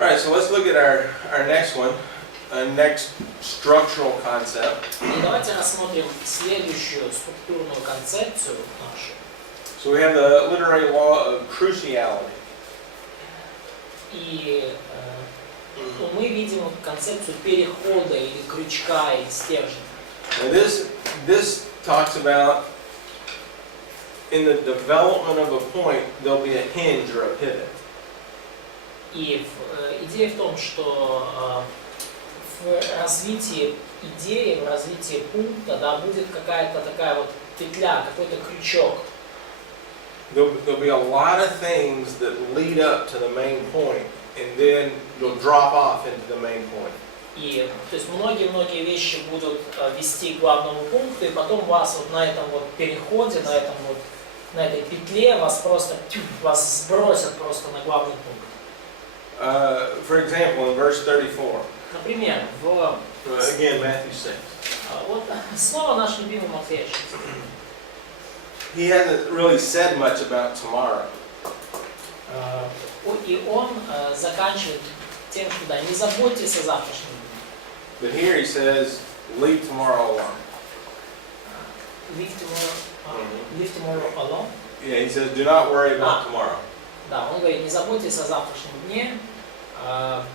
All right, so let's look at our next one, next structural concept. И давайте рассмотрим следующую структурную концепцию нашу. So we have the literary law of cruciality. И мы видим концепцию перехода или крючка или стержня. Now this talks about in the development of a point there'll be a hinge or a pivot. И идея в том, что в развитии идеи, в развитии пункта, да, будет какая-то такая вот петля, какой-то крючок. There'll be a lot of things that lead up to the main point, and then you'll drop off into the main point. И то есть многие вещи будут вести к главному пункту, и потом вас вот на этом вот переходе, на этой петле вас просто вас сбросят просто на главный пункт. For example, in verse 34. Например, Again, Matthew 6. Вот снова наш любимый Матфея 6. He hasn't really said much about tomorrow. И он заканчивает тем, что да, не заботьтесь о завтрашнем дне. But here he says, leave tomorrow alone. Leave tomorrow alone. Yeah, he says, do not worry about tomorrow. Да, он говорит, не заботьтесь о завтрашнем дне, да,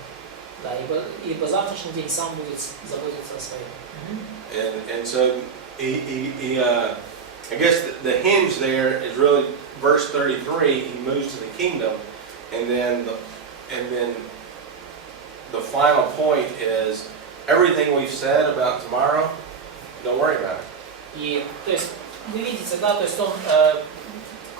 ибо завтрашний день сам будет заботиться о своем. And so I guess the hinge there is really verse 33. He moves to the kingdom, and then the final point is everything we've said about tomorrow. Don't worry about it. И то есть вы видите, да, то есть он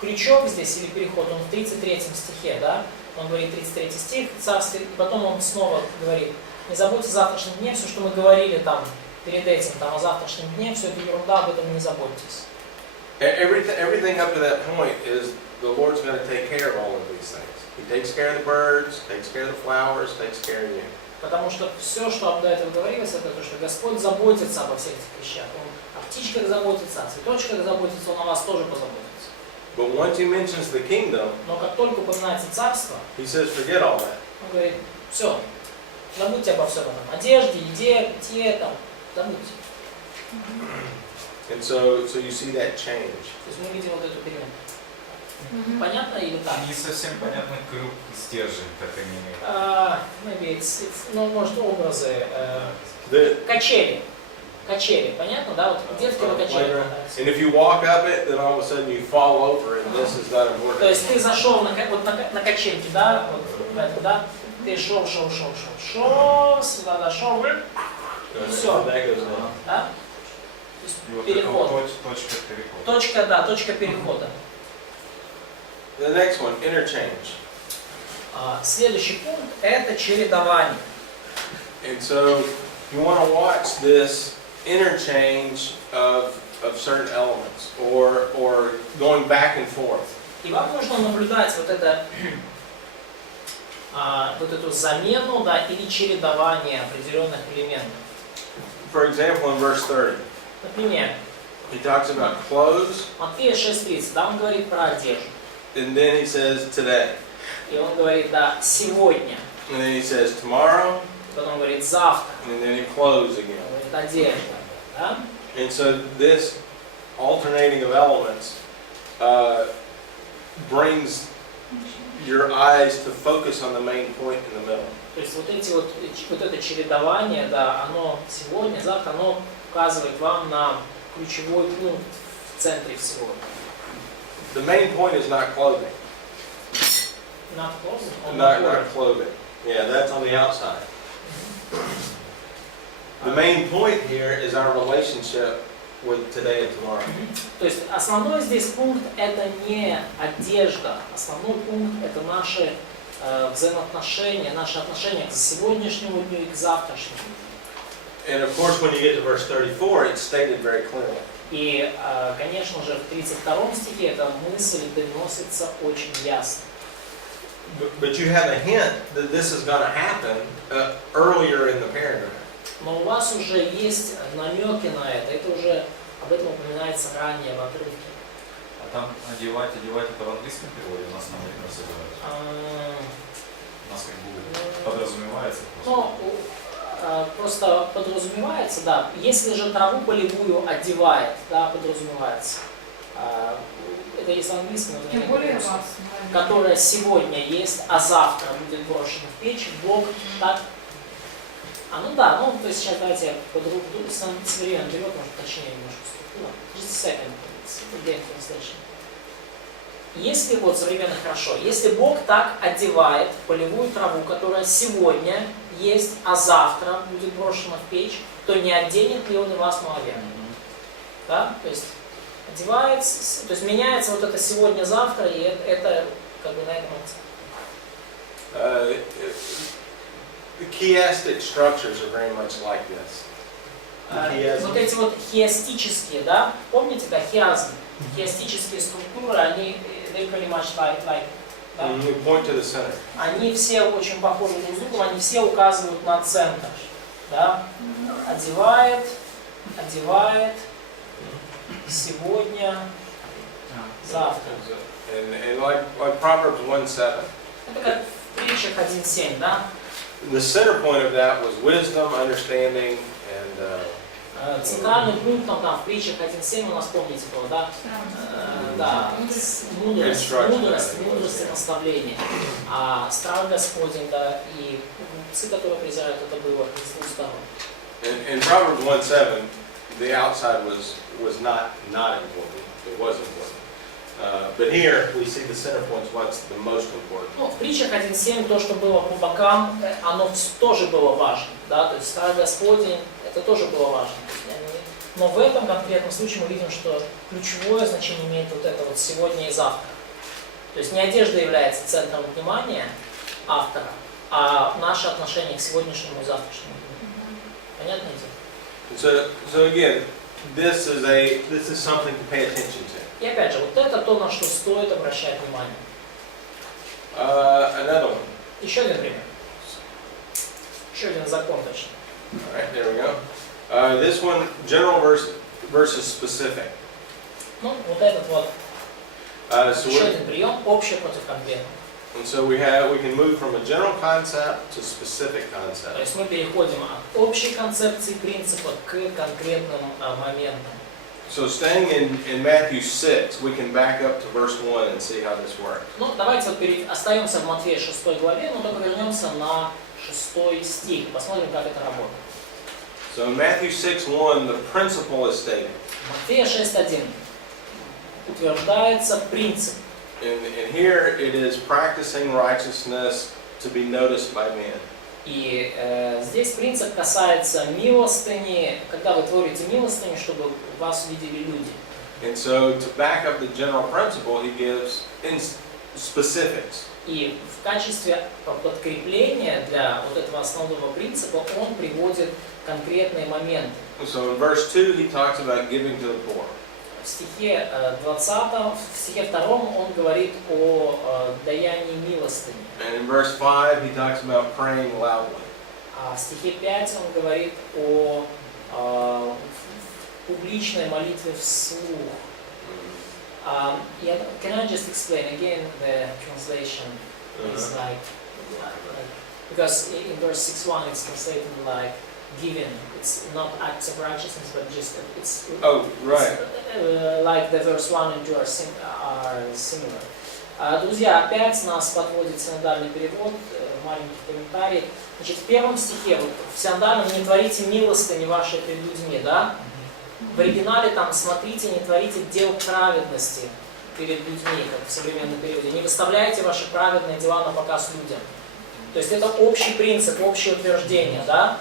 крючок здесь или переход, он в 33 стихе, да, он говорит 33 стих, царствие, и потом он снова говорит, не забудьте о завтрашнем дне, все, что мы говорили там перед этим, там о завтрашнем дне, все это ерунда, об этом не заботьтесь. Everything up to that point is the Lord's going to take care of all of these things. He takes care of the birds, takes care of the flowers, takes care of you. Потому что все, что до этого говорилось, это то, что Господь заботится обо всех этих вещах. Он о птичках заботится, о цветочках заботится, Он о вас тоже позаботится. But once he mentions the kingdom, но как только упоминается царство, he says, forget all that. Он говорит, все, забудьте обо всем этом. Одежде, еде, питье, там, забудьте. And so you see that change. То есть мы видим вот эту перемену. Понятно или так? Не совсем понятно круг и стержень, как они... Maybe it's, ну, может, образы. Качели, понятно, да? Вот детки на качели. And if you walk up it, then all of a sudden you fall over, and this is not important. То есть ты зашел на качельке, да? Вот в это, да? Ты шел, сюда дошел, и все. Да? Переход. Точка перехода. Точка перехода. The next one, interchange. Следующий пункт – это чередование. And so you want to watch this interchange of certain elements, or going back and forth. И вам нужно наблюдать вот эту замену, да, или чередование определенных элементов. For example, in verse 30. Например, He talks about clothes, Матфея 6:30, да, он говорит про одежду. and then he says today, И он говорит, да, сегодня. and then he says tomorrow, Потом говорит завтра. and then he clothes again. Он говорит одежда. Да? And so this alternating of elements brings your eyes to focus on the main point in the middle. То есть вот это чередование, да, оно сегодня, завтра, оно указывает вам на ключевой пункт в центре всего. The main point is not clothing. Not clothing? Not clothing. Yeah, that's on the outside. The main point here is our relationship with today and tomorrow. То есть основной здесь пункт это не одежда, основной пункт это наши взаимоотношения, наши отношения к сегодняшнему дню и к завтрашнему. And of course, when you get to verse 34, it's stated very clearly. И, конечно же, в 32 стихе эта мысль доносится очень ясно. But you have a hint that this is going to happen earlier in the paragraph. Но у вас уже есть намеки на это. Это уже об этом упоминается ранее в отрывке. А там одевать это в английском переводе у нас на нас как бы подразумевается просто. Ну, просто подразумевается, да. Если же траву полевую одевает, да, подразумевается. Это есть в английском, Тем более вас. которая сегодня есть, а завтра будет брошена в печь, Бог так. Ну да, ну то есть сейчас давайте я по-другому, современный перевод, может точнее немножко структура. Just a second, it's again translation. Если, вот современно хорошо, если Бог так одевает полевую траву, которая сегодня есть, а завтра будет брошена в печь, то не оденет ли Он и вас мгновенно? Да? То есть одевается, то есть меняется вот это сегодня-завтра, и это как бы на этом акцент. The chiastic structures are very much like this. Вот эти вот хиастические, да, помните, да, хиазм, хиастические структуры, они they pretty much like, да? You point to the center. Они все очень похожи друг с другом, они все указывают на центр, да, одевает, сегодня, завтра. And like Proverbs 1:7. Это как в притчах 1.7, да? The center point of that was wisdom, understanding, and Центральным пунктом там в притчах 1.7 у нас, помните, было, да? Да, мудрость и наставление. А страх Господень, да, и глупцы, которые презирают, это было с двух сторон. in Proverbs 1:7, the outside was not important. It was important. But here we see the center point's what's the most important. Ну, в притчах 1.7 то, что было по бокам, оно тоже было важно, да, то есть страх Господень, это тоже было важно. Но в этом конкретном случае мы видим, что ключевое значение имеет вот это вот сегодня и завтра. То есть не одежда является центром внимания автора, а наше отношение к сегодняшнему и завтрашнему. Понятно идея? So again, this is something to pay attention to. И опять же, вот это то, на что стоит обращать внимание. Another one. Еще один пример. Еще один закон, точнее. All right, there we go. This one, general versus specific. Ну, вот этот вот. So Еще один прием, общее против конкретного. and so we can move from a general concept to specific То concept. есть мы переходим от общей концепции принципа к конкретным моментам. So staying in Matthew 6, we can back up to verse 1 and see how this works. Ну, давайте вот остаемся в Матфея 6 главе, но только вернемся на 6 стих. Посмотрим, как это работает. So in Matthew 6:1, the principle is stated. Матфея 6.1 утверждается принцип. And here it is practicing righteousness to be noticed by men. И здесь принцип касается милостыни, когда вы творите милостыню, чтобы вас увидели люди. And so to back up the general principle, he gives specifics. И в качестве подкрепления для вот этого основного принципа он приводит конкретные моменты. So in verse 2, he talks about giving to the poor. В стихе 20, в стихе 2 он говорит о даянии милостыни. And in verse 5, he talks about praying loudly. А в стихе 5 он говорит о публичной молитве вслух. Can I just explain again the translation? It's like because in verse 6:1 it's translated like giving. It's not acts of righteousness, but just it's. Oh, right. It's, like the verse 1 and 2 are similar. Друзья, опять нас подводит синодальный перевод, маленький комментарий. Значит, в первом стихе, вот, в синодальном «не творите милостыни ваши перед людьми», да? В оригинале там «смотрите, не творите дел праведности перед людьми», как в современном переводе. «Не выставляйте ваши праведные дела на показ людям». То есть это общий принцип, общее утверждение, да?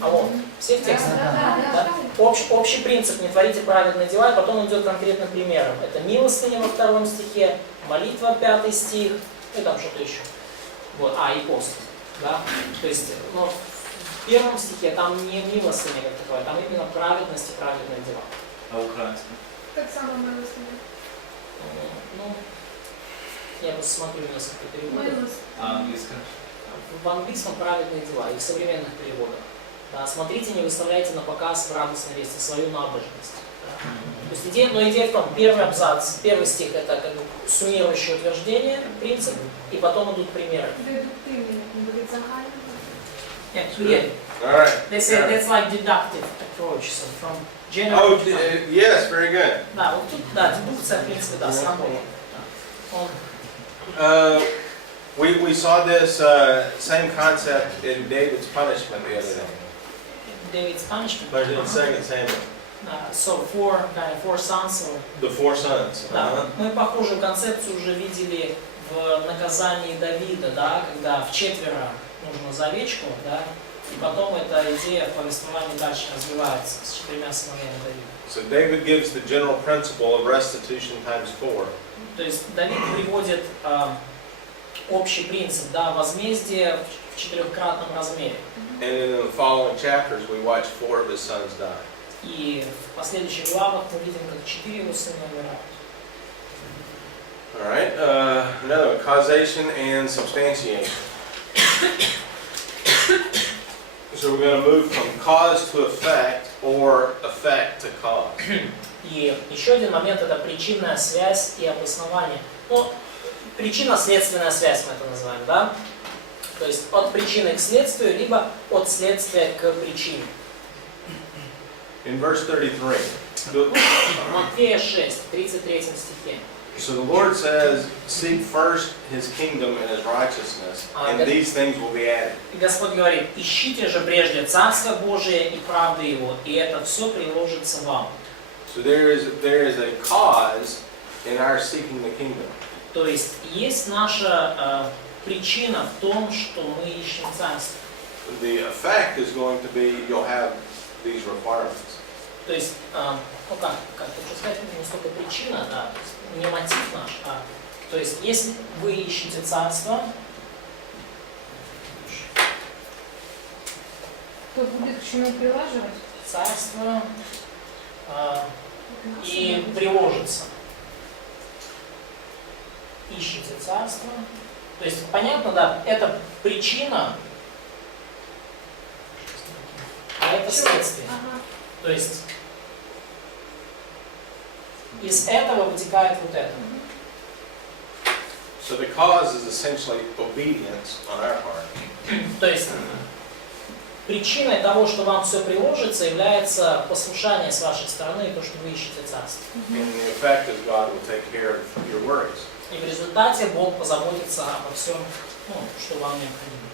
Алло, все в тексте? Да? Общий принцип, не творите праведные дела, и потом идет конкретным примером. Это милостыня во 2 стихе, молитва 5 стих, и там что-то еще. Вот, и пост. Да? То есть, но в 1 стихе там не милостыня как таковая, там именно праведность и праведные дела. А украинский? Так само милостыня. Ну, я просто смотрю несколько переводов. А английский? В английском праведные дела и в современных переводах. Да, смотрите, не выставляйте на показ в радостной вести свою набожность. Да. То есть идея в том, первый абзац, первый стих это как бы суммирующее утверждение, принцип, и потом идут примеры. Дедуктивний, він буде загальний. Yeah, clear. All right. They say All right. that's like deductive approach, so from Oh, general to yes, very good. да, вот тут, да, дедукция, в принципе, да, сработала. Он We saw this same concept in David's punishment the other day. David's punishment. But in 2 Samuel, So four sons. So, the 4 sons. да, мы похожую концепцию уже видели в наказании Давида, да, когда вчетверо нужно за овечку, да, и потом эта идея в повествовании дальше развивается с 4 сыновьями Давида. So David gives the general principle of restitution times 4. То есть Давид приводит общий принцип, да, возмездия в 4-кратном размере. And in the following chapters, we watch 4 of his sons die. И в последующих главах мы видим, как 4 его сына умирают. All right. Another one, causation and substantiation. So we're going to move from cause to effect or effect to cause. И еще один момент это причинная связь и обоснование. Ну, причинно-следственная связь мы это называем, да? То есть от причины к следствию, либо от следствия к причине. In verse 33, Матфея 6, в 33 стихе. so the Lord says, seek first his kingdom and his righteousness, and these things will be added. И Господь говорит, ищите же прежде Царство Божие и правды Его, и это все приложится вам. So there is a cause in our seeking the kingdom. То есть есть наша причина в том, что мы ищем Царство. The effect is going to be you'll have these requirements. То есть, ну как лучше сказать, не столько причина, да, не мотив наш, то есть, если вы ищете Царство, То буде к чому прилаживать? Царство и приложится. Ищите Царство. То есть, понятно, да, это причина, а это следствие. Ага. То есть, из этого вытекает вот это. So the cause is essentially obedience on our part. То есть, причиной того, что вам все приложится, является послушание с вашей стороны и то, что вы ищете Царство. And the effect is God will take care of your worries. И в результате Бог позаботится обо всем, ну, что вам необходимо.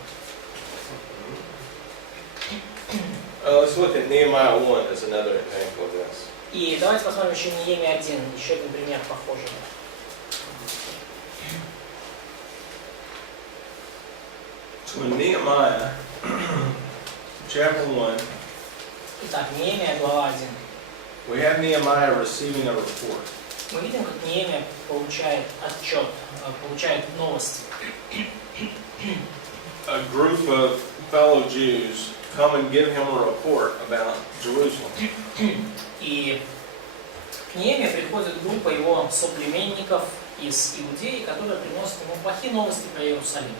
Let's look at Nehemiah 1 as another example of this. И давайте посмотрим еще Неемия 1, еще один пример похожего. So in Nehemiah chapter 1, Итак, Неемия, глава 1. we have Nehemiah receiving a report. Мы видим, как Неемия получает отчет, получает новости. A group of fellow Jews come and give him a report about Jerusalem. И к Неемии приходит группа его соплеменников из Иудеи, которые приносят ему плохие новости про Иерусалим.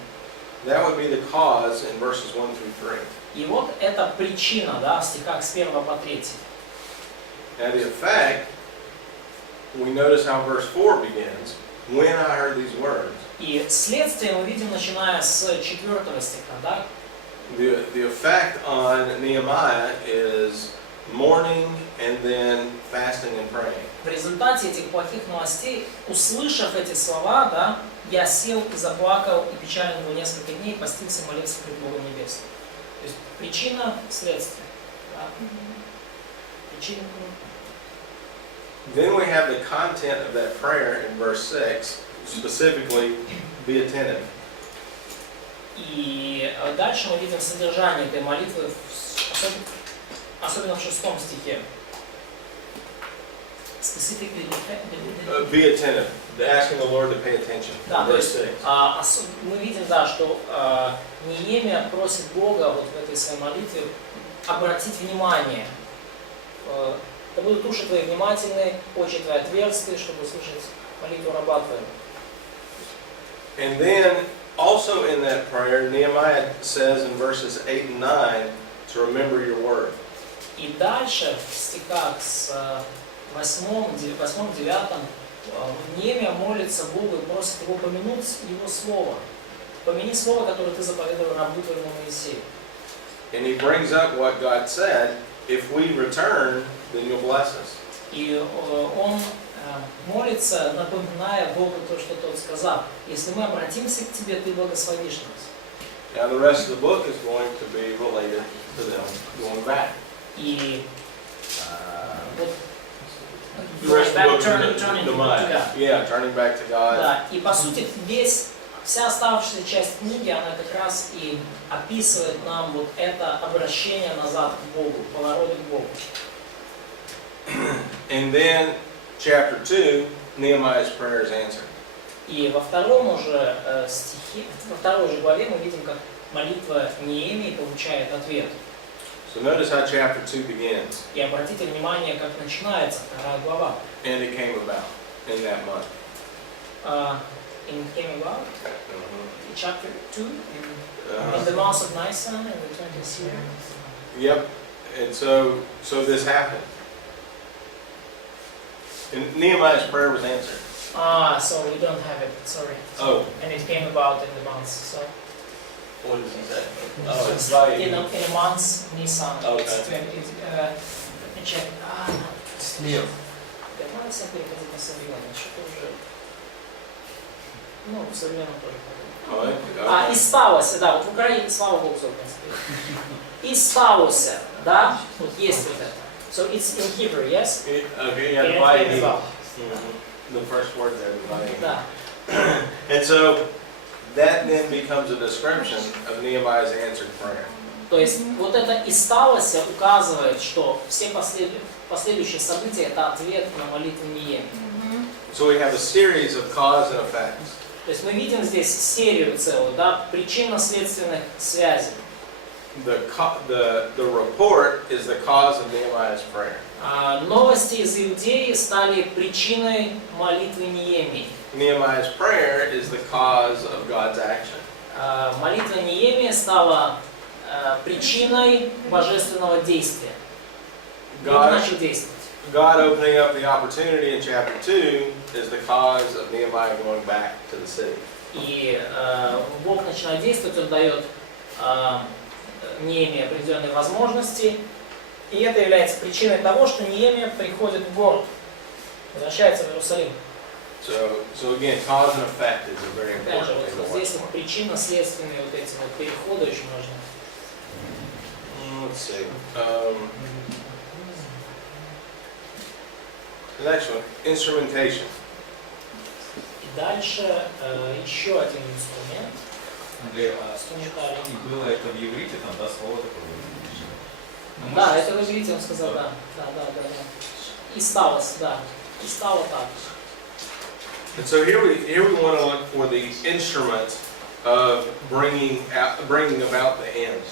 That would be the cause in verses 1 through 3. И вот эта причина, да, в стихах с 1 по 3. Now the effect, we notice how verse 4 begins, when I heard these words. И следствие мы видим, начиная с 4 стиха, да? The effect on Nehemiah is mourning and then fasting and praying. В результате этих плохих новостей, услышав эти слова, да, я сел и заплакал, и печален был несколько дней, постился, молился пред Богом Небесным. То есть причина, следствие. Да? Причина. Then we have the content of that prayer in verse 6, specifically, be attentive. И дальше мы видим содержание этой молитвы, особенно в 6 стихе. Specifically, Be attentive, asking the Lord to pay attention. да, то Verse есть 6. мы видим, да, что Неемия просит Бога вот в этой своей молитве обратить внимание. Да будут уши твои внимательные, очи твои отверсты, чтобы услышать молитву раба твоего. And then, also in that prayer, Nehemiah says in verses 8 and 9 to remember your word. И дальше в стихах с 8-9 Неемия молится Богу и просит его помянуть его слово. Помяни слово, которое ты заповедовал рабу твоему Моисею. And he brings up what God said, if we return, then you'll bless us. И он молится, напоминая Богу то, что тот сказал. Если мы обратимся к тебе, ты благословишь нас. Now the rest of the book is going to be related to them going back. И вот The rest of the book is turning the to mind. God. Yeah, turning back to God. Да, и по сути вся оставшаяся часть книги, она как раз и описывает нам вот это обращение назад к Богу, поворот к Богу. And then chapter 2, Nehemiah's prayer is answered. И во втором уже стихе, во второй же главе мы видим, как молитва Неемии получает ответ. So notice how chapter 2 begins. И обратите внимание, как начинается вторая глава. And it came about in that month. In came about, chapter 2, in the month of Nisan, in the 20th year. Yep. And so this happened. And Nehemiah's prayer was answered. So we don't have it, sorry. Oh. And it came about in the months, so. What does he say? Oh, it's like in a month, Nisan. Okay. It's 20, let me check. Слева. Надо всем переходить на современный, что-то уже. Ну, в современном тоже. Oh, И сталося, да, вот в Украине, слава Богу, в принципе. И сталося, да, вот есть вот это. So it's in Hebrew, yes? Okay, yeah, dividing. The first word there, dividing. Да. And so that then becomes a description of Nehemiah's answered prayer. То есть вот это «и сталося» указывает, что все последующие события – это ответ на молитву Неемии. So we have a series of cause and effects. То есть мы видим здесь серию целую, да, причинно-следственных связей. The report is the cause of Nehemiah's prayer. Новости из Иудеи стали причиной молитвы Неемии. Nehemiah's prayer is the cause of God's action. Молитва Неемии стала причиной божественного действия. Бог начал действовать. God opening up the opportunity in chapter 2 is the cause of Nehemiah going back to the city. И Бог начинает действовать, Он дает Неемии определенные возможности, и это является причиной того, что Неемия приходит в город, возвращается в Иерусалим. So again, cause and effect is a very Опять же, important thing вот to watch. здесь вот причинно-следственные вот эти вот переходы очень важны. Let's see. The next one, instrumentation. И дальше еще один инструмент. Андрей, Инструментарий. и было это в иврите, там, да, слово такое? Да, это вы видите, он сказал, да. И сталось, да. И стало так. And so here we want to look for the instrument of bringing about the ends.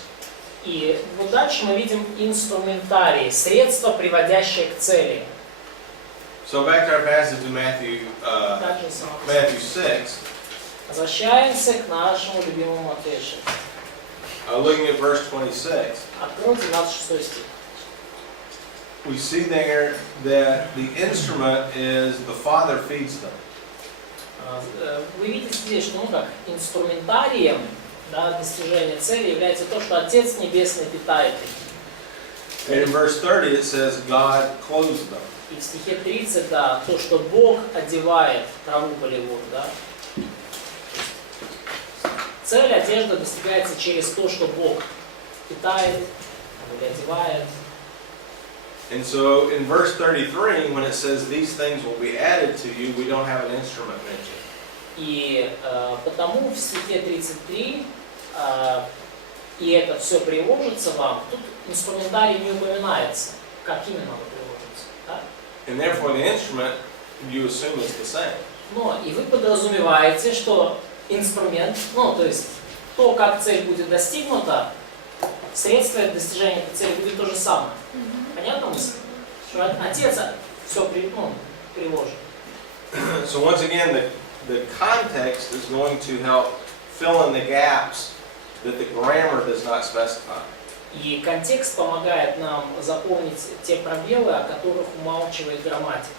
И вот дальше мы видим инструментарий, средство, приводящее к цели. So back to our passage in Matthew 6. Возвращаемся к нашему любимому Матфею. Looking at verse 26. Откройте 26 стих. We see there that the instrument is the Father feeds them. Вы видите здесь, что как инструментарием, да, достижения цели является то, что Отец Небесный питает их. And in verse 30 it says God clothes them. И в стихе 30, да, то, что Бог одевает траву полевую, да. Цель одежды достигается через то, что Бог питает или одевает. And so in verse 33, when it says these things will be added to you, we don't have an instrument mentioned. И потому в стихе 33 и это все приложится вам, тут инструментарий не упоминается, как именно оно приложится. Да? And therefore the instrument, you assume is the same. Но и вы подразумеваете, что инструмент, ну то есть то, как цель будет достигнута, средство достижения этой цели будет то же самое. Понятно мысль? Что Отец все приложит. So once again, the context is going to help fill in the gaps that the grammar does not specify. И контекст помогает нам запомнить те пробелы, о которых умалчивает грамматика.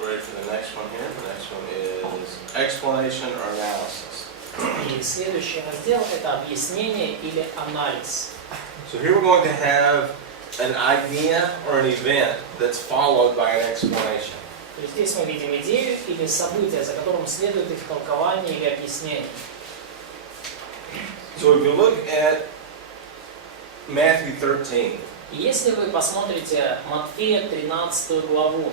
Ready for the next one here? The next one is explanation or analysis. И следующий раздел – это объяснение или анализ. So here we're going to have an idea or an event that's followed by an explanation. То есть здесь мы видим идею или событие, за которым следует их толкование или объяснение. So if you look at Matthew 13, И если вы посмотрите Матфея 13 главу,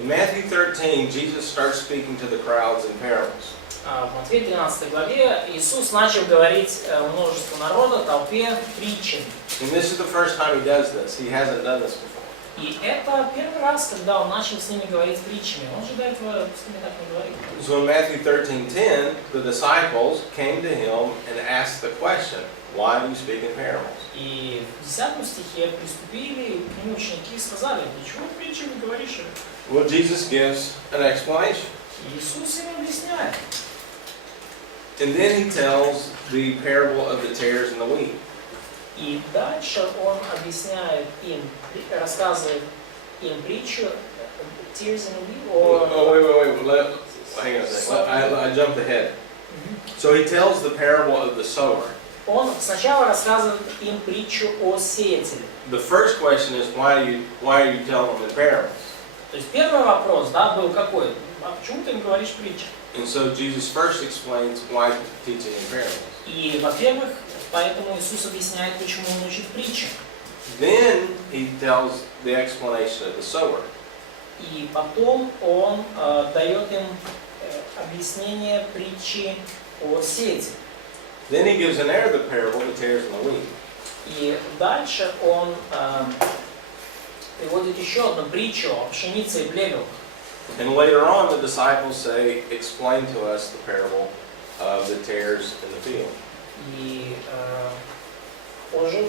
in Matthew 13, Jesus starts speaking to the crowds in parables. в Матфея 13 главе Иисус начал говорить множеству народа, толпе, притчами. And this is the first time he does this. He hasn't done this before. И это первый раз, когда он начал с ними говорить притчами. Он же до этого с ними так не говорил. So in Matthew 13:10, the disciples came to him and asked the question, why do you speak in parables? И в 10 стихе приступили к нему ученики и сказали: «Для чего притчами говоришь?» Well, Jesus gives an explanation. И Иисус им объясняет. And then he tells the parable of the tares and the wheat. И дальше он объясняет им, рассказывает им притчу «Tears in a wheat» Oh, wait. Hang on a second. I jumped ahead. So he tells the parable of the sower. Он сначала рассказывает им притчу о сеятеле. The first question is, why are you telling them in parables? То есть первый вопрос, да, был какой? А почему ты им говоришь притчи? And so Jesus first explains why teaching in parables. И, во-первых, поэтому Иисус объясняет, почему он учит притчи. Then he tells the explanation of the sower. И потом он дает им объяснение притчи о сеятеле. Then he gives another parable, the tares and the wheat. И дальше он приводит еще одну притчу о пшенице и плевелах. And later on, the disciples say, explain to us the parable of the tares in the field. И позже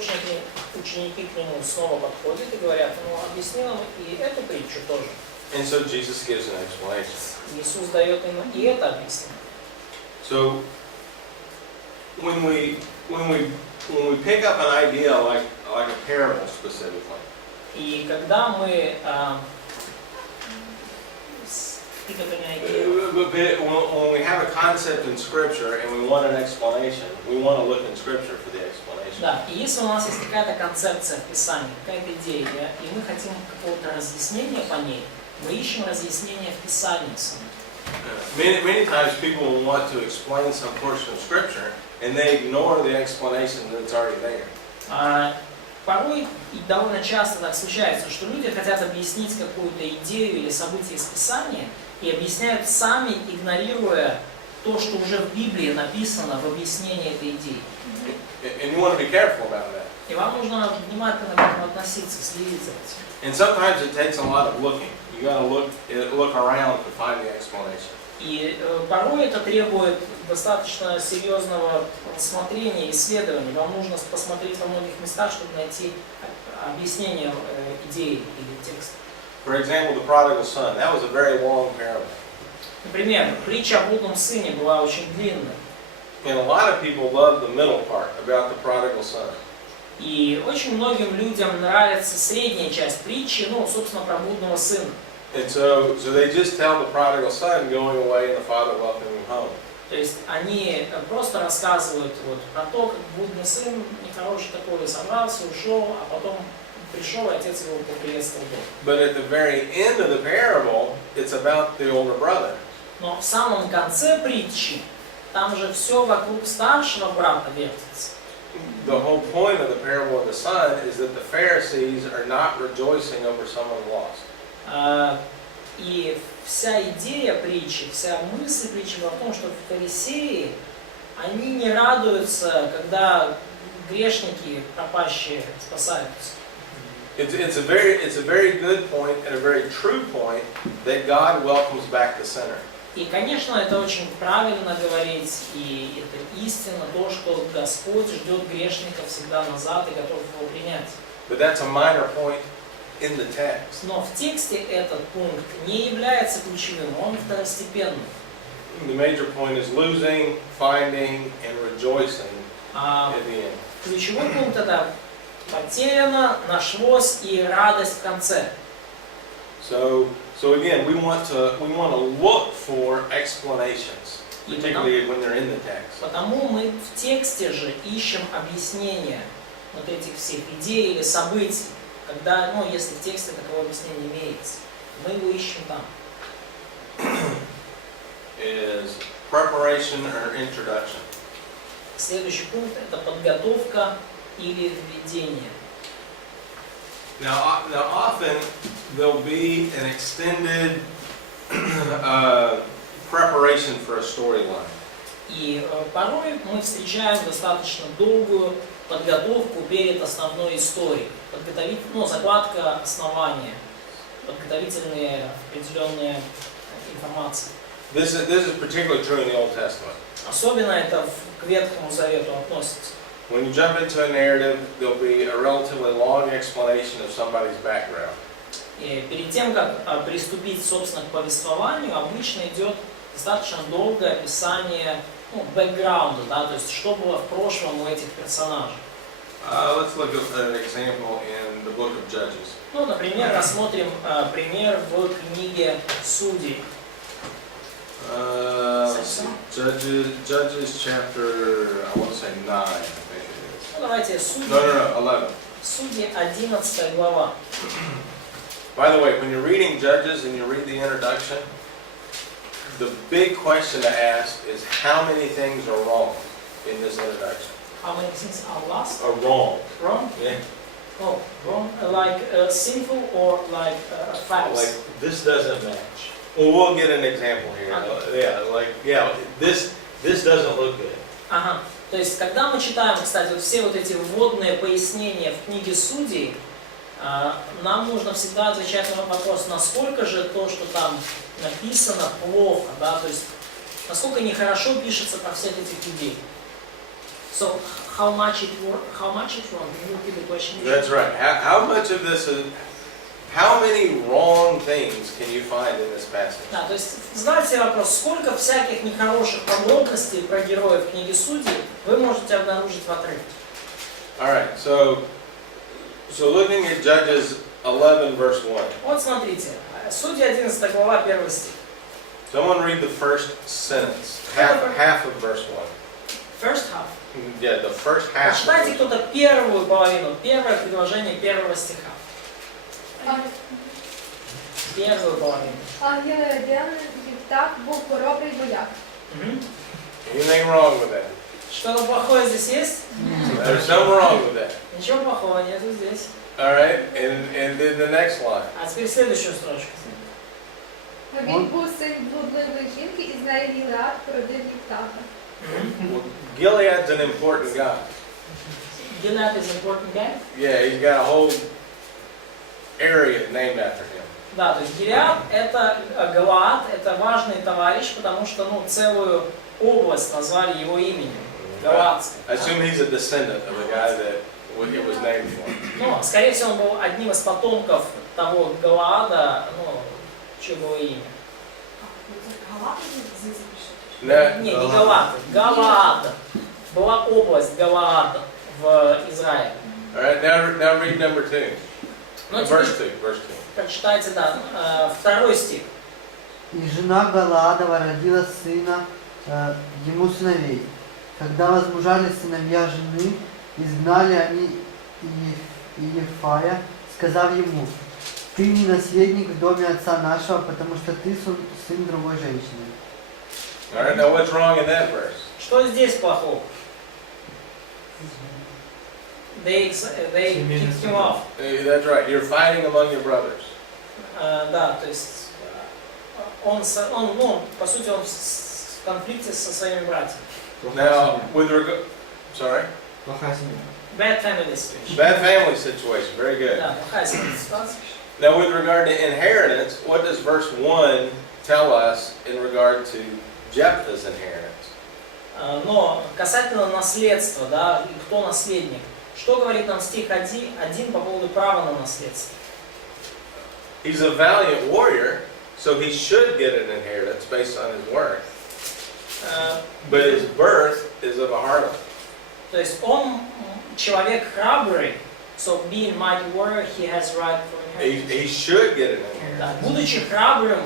ученики к нему снова подходят и говорят: ну, объясни нам и эту притчу тоже. And so Jesus gives an explanation. Иисус дает им и это объяснение. So when we pick up an idea like a parable specifically, И когда мы when we have a concept in Scripture and we want an explanation, we want to look in Scripture for the explanation. Да, и если у нас есть какая-то концепция в Писании, какая-то идея, и мы хотим какого-то разъяснения по ней, мы ищем разъяснение в Писании самом. Many times people will want to explain some portion of Scripture and they ignore the explanation that's already there. Порой и довольно часто так случается, что люди хотят объяснить какую-то идею или событие из Писания и объясняют сами, игнорируя то, что уже в Библии написано в объяснении этой идеи. And you want to be careful about that. И вам нужно внимательно к этому относиться, следить за этим. And sometimes it takes a lot of looking. You got to look around to find the explanation. И порой это требует достаточно серьезного рассмотрения, исследования. Вам нужно посмотреть во многих местах, чтобы найти объяснение идеи или текста. For example, the prodigal son. That was a very long parable. Например, притча о блудном сыне была очень длинной. And a lot of people love the middle part about the prodigal son. И очень многим людям нравится средняя часть притчи, ну, собственно, про блудного сына. And so they just tell the prodigal son going away and the father welcoming him home. То есть они просто рассказывают вот про то, как блудный сын нехороший такой собрался, ушел, а потом пришел, и отец его поприветствовал дома. But at the very end of the parable, it's about the older brother. Но в самом конце притчи там же все вокруг старшего брата вертится. The whole point of the parable of the son is that the Pharisees are not rejoicing over someone lost. И вся идея притчи, вся мысль притчи в том, что фарисеи, они не радуются, когда грешники, пропащие, спасаются. It's a very good point and a very true point that God welcomes back the sinner. И, конечно, это очень правильно говорить, и это истина, то, что Господь ждет грешника всегда назад и готов его принять. But that's a minor point in the text. Но в тексте этот пункт не является ключевым, он второстепенный. The major point is losing, finding, and rejoicing at the end. ключевой пункт это потеряно, нашлось и радость в конце. So again, we want to look for explanations, particularly when they're in the text. Потому мы в тексте же ищем объяснения вот этих всех идей или событий, когда, если в тексте таковое объяснение имеется, мы его ищем там. Is preparation or introduction. Следующий пункт это подготовка или введение. Now often there'll be an extended preparation for a storyline. И порой мы встречаем достаточно долгую подготовку перед основной историей. Закладка основания, подготовительные определенные информации. This is particularly true in the Old Testament. Особенно это к Ветхому Завету относится. When you jump into a narrative, there'll be a relatively long explanation of somebody's background. И перед тем, как приступить, собственно, к повествованию, обычно идет достаточно долгое описание бэкграунда, да, то есть что было в прошлом у этих персонажей. Let's look at an example in the book of Judges. Например, рассмотрим пример в книге Судей. Judges chapter, I want to say 9, I think it is. Давайте Судьи. No, 11. Судьи 11 глава. By the way, when you're reading Judges and you read the introduction, the big question to ask is how many things are wrong in this introduction? How many things are lost? Are wrong. Wrong? Yeah. Oh, wrong. Like sinful or like false? Like this doesn't match. Well, we'll get an example here. This doesn't look good. Ага. То есть, когда мы читаем, кстати, все вот эти вводные пояснения в книге Судей, нам нужно всегда отвечать на вопрос, насколько же то, что там написано, плохо, да, то есть, насколько нехорошо пишется про всех этих людей. So, how much it wrong? Can you repeat the question? That's right. How much of this is, how many wrong things can you find in this passage? Да, то есть, задайте вопрос, сколько всяких нехороших подробностей про героев книги Судей вы можете обнаружить в отрывке? Alright, so looking at Judges 11 verse 1. Вот смотрите, Судьи 11 глава, 1 стих. Someone read the first sentence, half of verse 1. First half. Yeah, the first half. Прочитайте кто-то первую половину, первое предложение первого стиха. Первую половину. Ангел Єфтах був хоробрий вояк. Anything wrong with that? Что-то плохое здесь есть? There's something wrong with that. Ничего плохого нету здесь. Alright, and then the next line. А теперь следующую строчку. Він був син блудливої жінки, і з неї Гілеад породив Єфтаха. Well, Gilead's an important guy. Gilead is an important guy? Yeah, he's got a whole area named after him. Да, то есть Гилеад это Галаад, это важный товарищ, потому что целую область назвали его именем. Галаадская. I assume he's a descendant of the guy that it was named for. Скорее всего, он был одним из потомков того Галаада, чье было имя. Не Галаад, Галаад. Была область Галаада в Израиле. Alright, now read number 2. Verse 2. Прочитайте, второй стих. И жена Галаадова родила сына, ему сыновей. Когда возмужали сыновья жены, изгнали они Иефая, сказав ему: ты не наследник в доме отца нашего, потому что ты сын другой женщины. Alright, now what's wrong in that verse? Что здесь плохого? They kicked him off. That's right, you're fighting among your brothers. Да, то есть он, по сути, он в конфликте со своими братьями. Now, with regard, sorry? Bad family situation. Bad family situation, very good. Да, плохая ситуация. Now, with regard to inheritance, what does verse 1 tell us in regard to Jephthah's inheritance? Но касательно наследства, да, и кто наследник, что говорит нам стих 1 по поводу права на наследство? He's a valiant warrior, so he should get an inheritance based on his worth. But his birth is of a harlot. То есть он человек храбрый, so being mighty warrior, he has right for inheritance. He should get an inheritance. Да, будучи храбрым,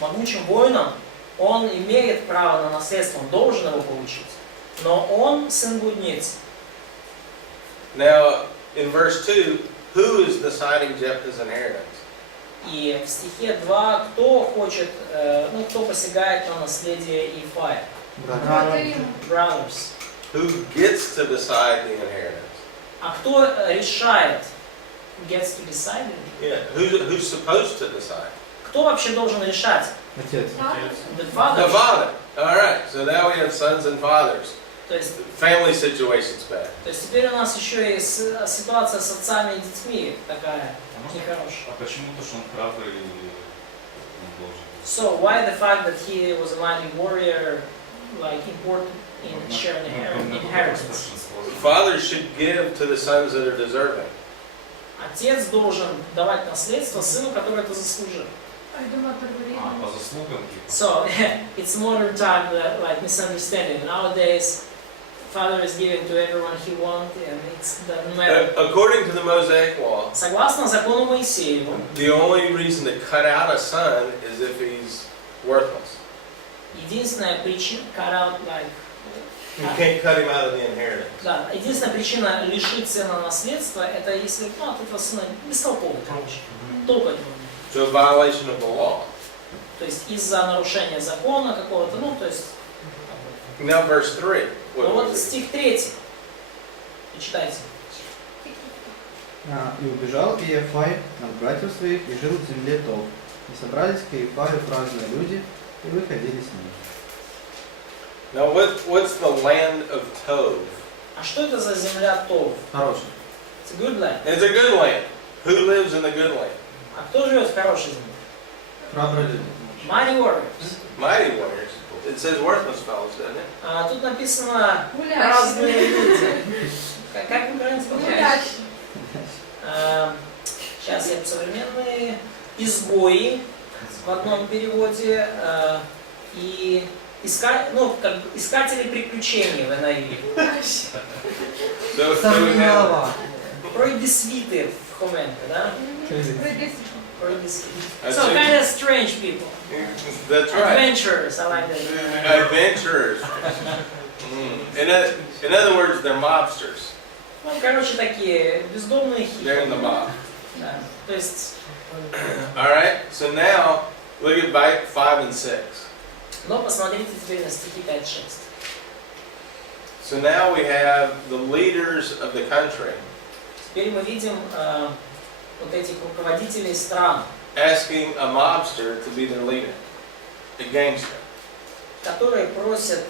могучим воином, он имеет право на наследство, он должен его получить. Но он сын блудницы. Now, in verse 2, who is deciding Jephthah's inheritance? И в стихе 2, кто хочет, кто посягает на наследие Ифая? Brothers. Who gets to decide the inheritance? А кто решает? Gets to decide? Yeah, who's supposed to decide? Кто вообще должен решать? Отец. The The father. father. All right, so now we have sons and fathers. То есть, Family situation's bad. теперь у нас еще и ситуация с отцами и детьми такая нехорошая. А почему то, что он храбрый, он должен? So why the fact that he was a mighty warrior, like important in sharing inheritance? Fathers should give to the sons that are deserving. Отец должен давать наследство сыну, который это заслужил. Я думаю, А, по заслугам типа. So it's modern time that, like misunderstanding. Nowadays, father is giving to everyone he wants, and it doesn't matter. According to the Mosaic law, Согласно закону Моисееву, the only reason to cut out a son is if he's worthless. единственная причина, cut out, like, You can't cut him out of the inheritance. да, единственная причина лишить сына наследства, это если от этого сына бестолковый, короче, толку от него нет. So a violation of the law. То есть из-за нарушения закона какого-то, то есть. Now verse 3. Ну вот стих 3. Почитайте. И убежал Иефай от братьев своих и жил в земле Тов. И собрались к Иефаю праздные люди и выходили с ним. Now what's the land of Tov? А что это за земля Тов? Хороший. It's a good land. It's a good land. Who lives in the good land? А кто живет в хорошей земле? Храбрые люди. Mighty warriors. Mighty warriors. It says worthless fellows, doesn't it? А тут написано Гулящие. разные люди. Как по-украински? Сейчас я современные. Изгои в одном переводе. И искатели приключений в NIV. Голова. Пройдисвиты в Хоменко, да? That's So it. kind of strange people. That's right. Adventurers, I like that. Adventurers. In other words, they're mobsters. Ну, короче, такие бездомные They're in the хиппи. mob. Да. То есть, All right. So now look at 5 and 6. но посмотрите теперь на стихи 5-6. So now we have the leaders of the country Теперь мы видим вот этих руководителей стран, asking a mobster to be their leader, a gangster. которые просят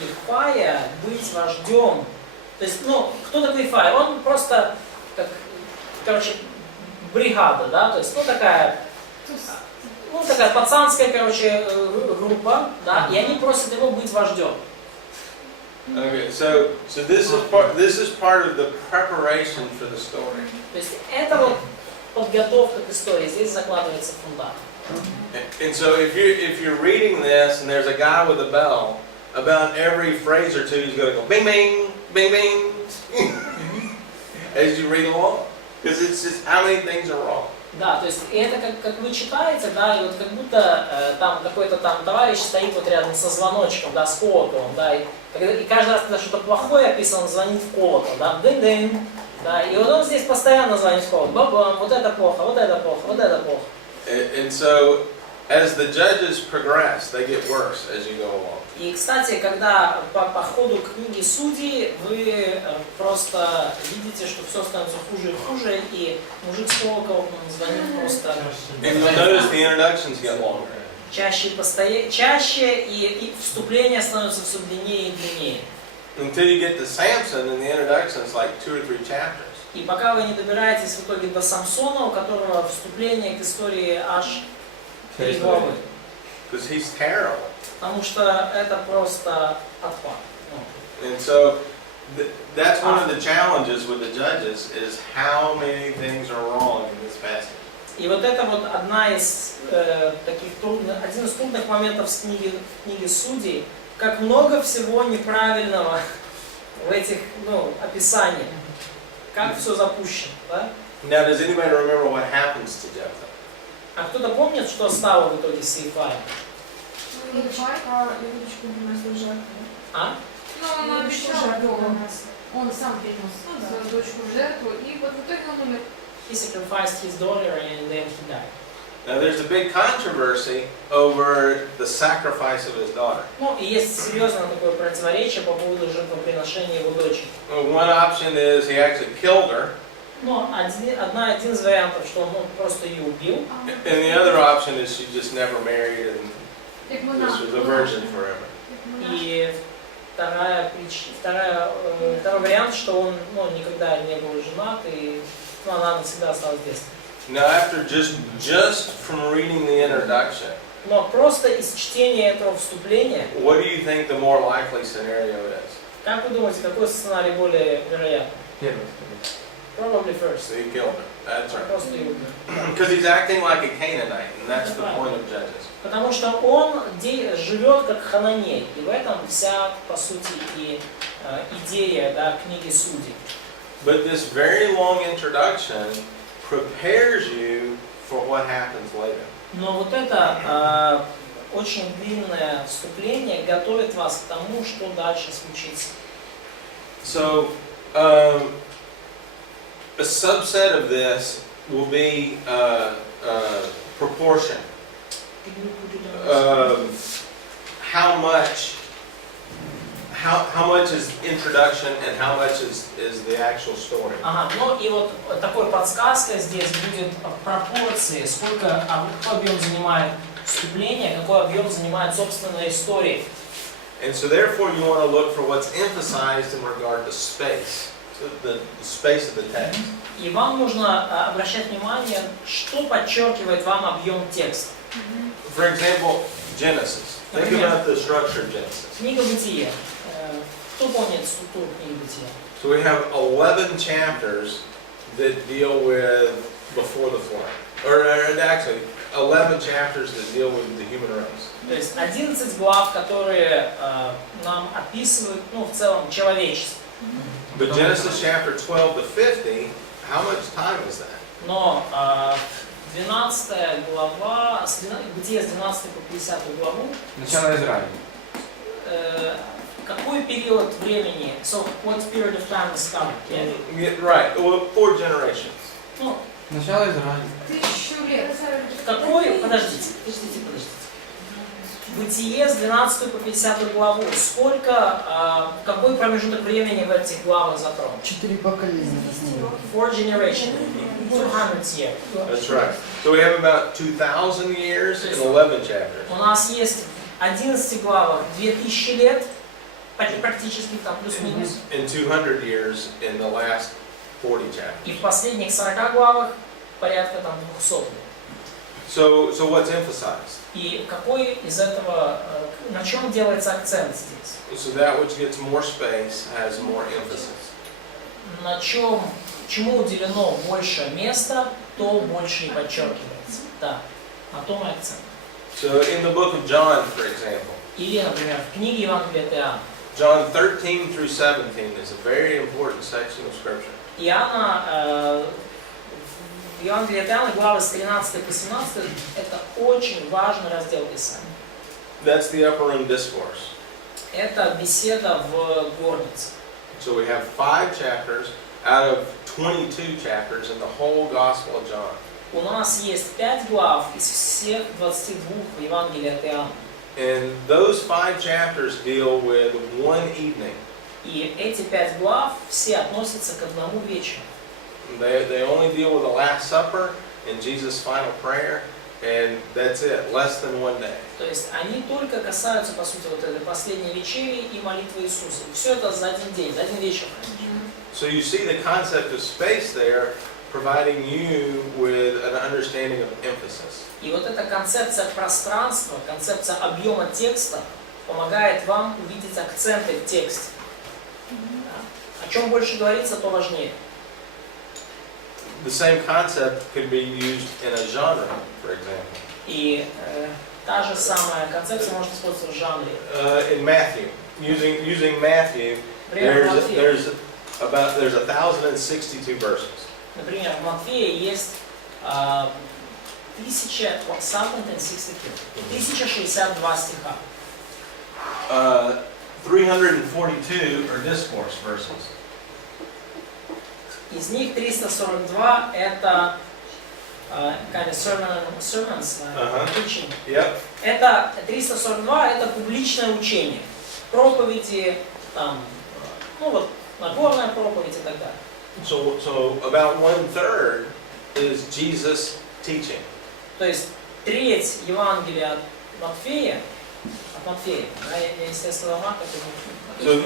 Иефая быть вождем. То есть, кто такой Иефай? Он просто, бригада, да, то есть, такая пацанская, группа, да, и они просят его быть вождем. Okay, so this is part of the preparation for the story. То есть, это вот подготовка к истории, здесь закладывается фундамент. And so if you're reading this and there's a guy with a bell, about every phrase or two he's going to go bing bing bing bing as you read along, because it's just how many things are wrong. Да, то есть и это как вы читаете, да, и вот как будто там какой-то там товарищ стоит вот рядом со звоночком, да, с колоколом, да, и каждый раз, когда что-то плохое описано, он звонит в колокол, да, дын-дын, да, и вот он здесь постоянно звонит в колокол, бам-бам, вот это плохо, вот это плохо, вот это плохо. And so as the judges progress, they get worse as you go along. И, кстати, когда по ходу книги Судей вы просто видите, что все становится хуже и хуже, и мужик с колоколом звонит просто And you'll notice the introductions get longer. чаще, и вступление становится все длиннее и длиннее. Until you get to Samson, and the introduction's like 2 or 3 chapters. И пока вы не добираетесь в итоге до Самсона, у которого вступление к истории аж 3 главы. Because he's terrible. Потому что это просто отпад. And so that's one of the challenges with the judges is how many things are wrong in this passage. И вот это вот один из трудных моментов в книге Судей, как много всего неправильного в этих, описаниях, как все запущено, да? Now, does anybody remember what happens to Jephthah? А кто-то помнит, что стало в итоге с Иефаем? Левочку приносил жертву. А? Ну, он Левочку обещал, жертву что принес. Он сам принес свою дочку в жертву, и вот в итоге он умер. He sacrificed his daughter and then he died. Now, there's a big controversy over the sacrifice of his daughter. Ну, и есть серьезное такое противоречие по поводу жертвоприношения его дочери. One option is he actually killed her, Но один из вариантов, что он просто ее убил, and the other option is she just never married and Как just монах. was a virgin forever. и второй вариант, что он никогда не был женат, и она навсегда осталась девственной. Now, after just from reading the introduction, Но просто из чтения этого вступления, what do you think the more likely scenario is? как вы думаете, какой сценарий более вероятный? Первый, скорее. Probably first. So he killed her. That's Он right. просто ее убил. Because he's acting like a Canaanite, and that's the point of Judges. Потому что он живет как хананей, и в этом вся, по сути, и идея книги Судей. But this very long introduction prepares you for what happens later. Но вот это очень длинное вступление готовит вас к тому, что дальше случится. So, a subset of this will be proportion. How much is introduction and how much is the actual story. Ага, ну и вот такой подсказка здесь будет пропорции, какой объем занимает вступление, какой объем занимает собственная история. And so therefore you want to look for what's emphasized in regard to space, so the space of the text. И вам нужно обращать внимание, что подчеркивает вам объем текста. For example, Genesis. Think about the structure of Genesis. Книга Бытия. Кто помнит структуру книги Бытия? So we have 11 chapters that deal with before the flood. Or actually, 11 chapters that deal with the human race. То есть 11 глав, которые нам описывают, в целом, человечество. But Genesis chapter 12 to 50, how much time is that? Но 12 глава, Бытие с 12 по 50 главу, Начало Израиля. какой период времени, so what period of time is coming? Yeah, right, well, 4 generations. Ну, Начало Израиля. 1000 лет. подождите. Бытие с 12 по 50 главу. Какой промежуток времени в этих главах затронут? 4 поколения. 4 generations, 200 years. That's right. So we have about 2,000 years in 11 chapters. У нас есть в 11 главах 2000 лет, практически там плюс-минус, And 200 years in the last 40 chapters. и в последних 40 главах порядка там 200 лет. So what's emphasized? И какой из этого, на чем делается акцент здесь? So that which gets more space has more emphasis. Чему уделено больше места, то больше и подчеркивается. Да, на том и акцент. So in the book of John, for example, Или, например, в книге Евангелия от Иоанна. John 13 through 17 is a very important section of Scripture. В Евангелии от Иоанна, главы с 13 по 17, это очень важный раздел Писания. That's the upper room discourse. Это беседа в горнице. So we have 5 chapters out of 22 chapters in the whole Gospel of John. У нас есть 5 глав из всех 22 в Евангелии от Иоанна. And those 5 chapters deal with one evening. И эти 5 глав все относятся к одному вечеру. They only deal with the Last Supper and Jesus' final prayer, and that's it, less than one day. То есть они только касаются, по сути, вот этой последней вечери и молитвы Иисуса. Все это за один день, за один вечер. So you see the concept of space there, providing you with an understanding of emphasis. И вот эта концепция пространства, концепция объема текста помогает вам увидеть акценты в тексте. О чем больше говорится, то важнее. The same concept could be used in a genre, for example. И та же самая концепция может использоваться в жанре. In Matthew, using Matthew, Например, в Матфея, there's 1,062 verses. например, в Матфея есть 1062 стиха. 342 are discourse verses. Из них 342 это kind of sermons, preaching. Yep. Это 342 это публичное учение, проповеди, там, ну вот Нагорная проповедь и так далее. So about 1/3 is Jesus teaching. То есть треть Евангелия от Матфея, да, если я сказал Марка, то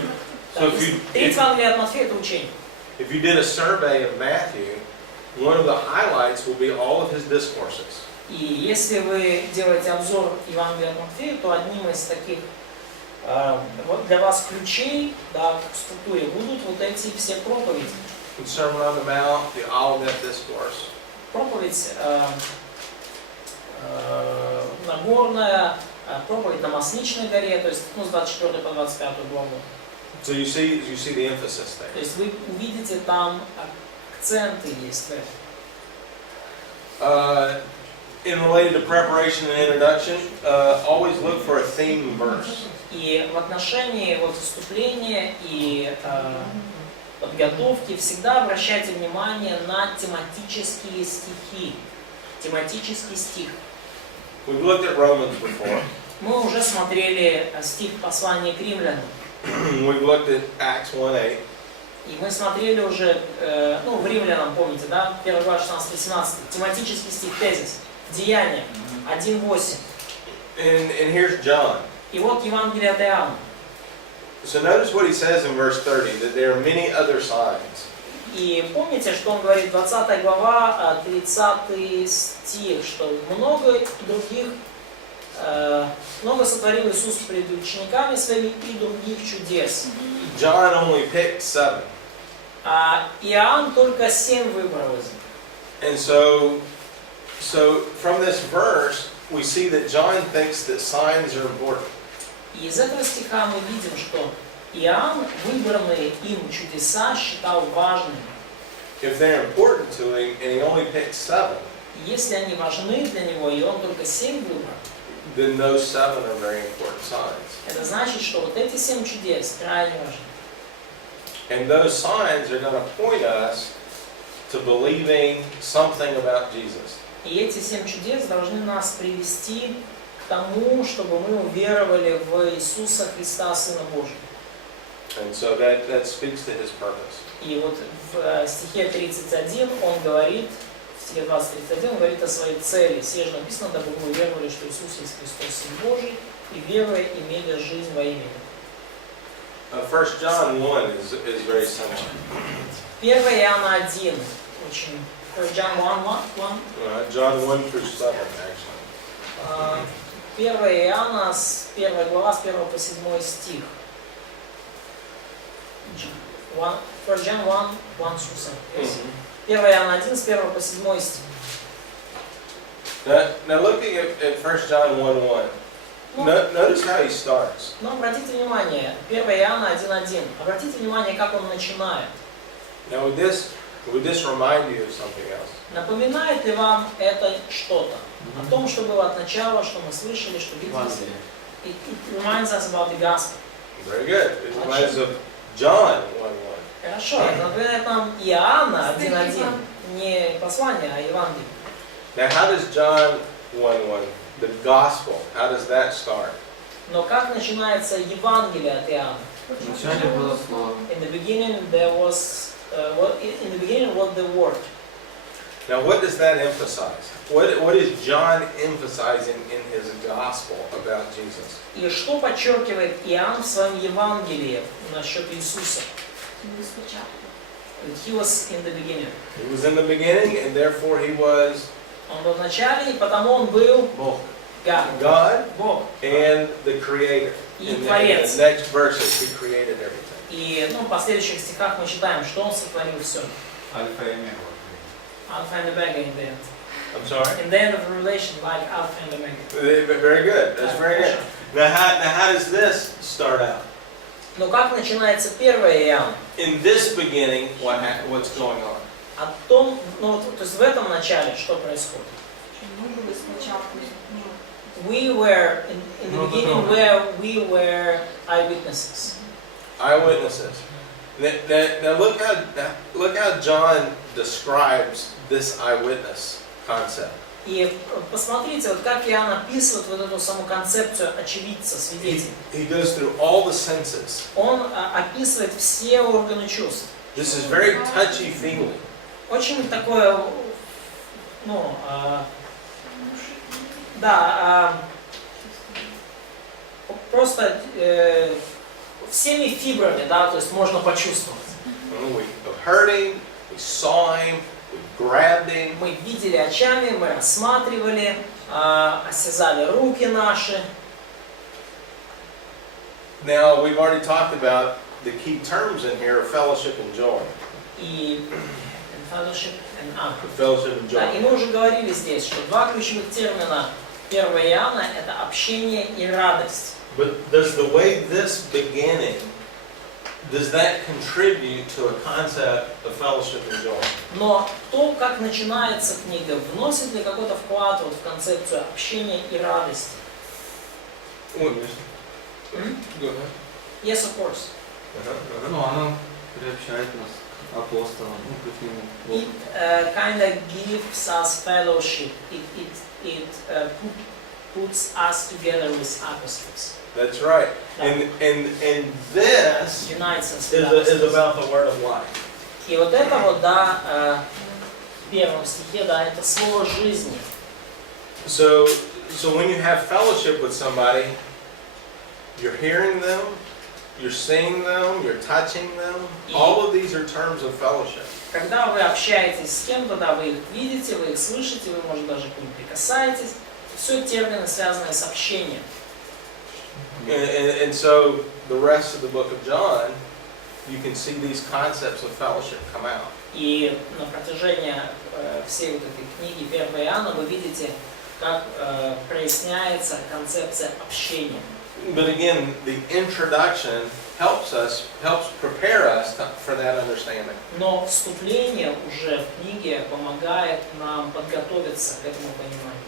So треть Евангелия от Матфея это учение. if you did a survey of Matthew, one of the highlights will be all of his discourses. И если вы делаете обзор Евангелия от Матфея, то одним из таких вот для вас ключей, да, в структуре будут вот эти все проповеди. The Sermon on the Mount, the Olivet Discourse. Проповедь Нагорная, проповедь на Масличной горе, то есть с 24 по 25 главу. So you see the emphasis То there. есть вы увидите там акценты есть в этом. In related to preparation and introduction, always look for a theme verse. И в отношении вот вступления и подготовки всегда обращайте внимание на тематические стихи. Тематический стих. We've looked at Romans before. Мы уже смотрели стих послания к римлянам. We've looked at Acts 1:8. И мы смотрели уже, ну, в римлянам, помните, да, 1 глава 16-18, тематический стих, тезис, Деяния 1:8. And here's John. И вот Евангелие от Иоанна. So notice what he says in verse 30, that there are many other signs. И помните, что он говорит, 20 глава, 30 стих, что много сотворил Иисус пред учениками своими и других чудес. John only picked 7. А Иоанн только 7 выбрал из них. And so from this verse, we see that John thinks that signs are important. И из этого стиха мы видим, что Иоанн выбранные им чудеса считал важными. If they're important to him and he only picked 7, И если они важны для него, и он только 7 выбрал, then those 7 are very important signs. это значит, что вот эти 7 чудес крайне важны. And those signs are going to point us to believing something about Jesus. И эти 7 чудес должны нас привести к тому, чтобы мы уверовали в Иисуса Христа, Сына Божьего. And so that speaks to his purpose. И вот в стихе 31 он говорит, в стихе 20-31 он говорит о своей цели. Сие же написано, дабы вы уверовали, что Иисус есть Христос, Сын Божий, и веруя имели жизнь во имя Его. 1 John 1 is very similar. 1 Иоанна 1, очень... 1 John 1. John 1 through 7, actually. 1 Иоанна, 1 глава, с 1 по 7 стих. 1 John 1, 1 through 7. Yes. 1 Иоанна 1, с 1 по 7 стих. Now looking at 1 John 1:1, notice how he starts. Но обратите внимание, 1 Иоанна 1:1. Обратите внимание, как он начинает. Now would this remind you of something else? Напоминает ли вам это что-то? О том, что было от начала, что мы слышали, что видели? It reminds us about the gospel. Very good. It reminds us of John 1:1. Хорошо, это напоминает нам Иоанна 1:1. Не послание, а Евангелие. Now how does John 1:1, the gospel, how does that start? Но как начинается Евангелие от Иоанна? Вначале было слово. In the beginning there was, in the beginning was the word. Now what does that emphasize? What is John emphasizing in his gospel about Jesus? И что подчеркивает Иоанн в своем Евангелии насчет Иисуса? He was in the beginning. He was in the beginning, and therefore he was Он был в начале, и потому он был Бог. God. God Бог. and the Creator. И In the Творец. next verses, he created everything. И в последующих стихах мы читаем, что он сотворил все. Альфа и Омега. Alpha and Omega in the end. I'm sorry? In the end of Revelation, like Alpha and Omega. Very good. That's very good. Now how does this start out? Но как начинается 1 Иоанна? In this beginning, what's going on? О том, ну, вот, то есть в этом начале что происходит? Мы были сначала, We were, in the beginning, where we were eyewitnesses. Eyewitnesses. Now look how John describes this eyewitness concept. И посмотрите, вот как Иоанн описывает вот эту саму концепцию очевидца, свидетеля. He goes through all the senses. Он описывает все органы чувств. This is very touchy-feely. Очень такое, ну, да, просто всеми фибрами, да, то есть можно почувствовать. We heard him, we saw him, we grabbed him. Мы видели очами, мы рассматривали, осязали руки наши. Now we've already talked about the key terms in here of fellowship and joy. И fellowship Fellowship and да, и joy. мы уже говорили здесь, что два ключевых термина 1 Иоанна – это общение и радость. But does the way this beginning, does that contribute to a concept of fellowship and joy? Но то, как начинается книга, вносит ли какой-то вклад вот в концепцию общения и радости? Go ahead. Yes, of course. Ну, она приобщает нас к апостолам, ну, к нему. It kind of gives us fellowship. It puts us together with apostles. That's right. And this Unites us is, with apostles. is about the word of life. И вот это вот, да, в первом стихе, да, это слово жизни. So when you have fellowship with somebody, you're hearing them, you're seeing them, you're touching them. All of these are terms of fellowship. Когда вы общаетесь с кем-то, да, вы их видите, вы их слышите, вы, может, даже к ним прикасаетесь. Все термины, связанные с общением. And so the rest of the book of John, you can see these concepts of fellowship come out. И на протяжении всей вот этой книги 1 Иоанна вы видите, как проясняется концепция общения. But again, the introduction helps prepare us for that understanding. Но вступление уже в книге помогает нам подготовиться к этому пониманию.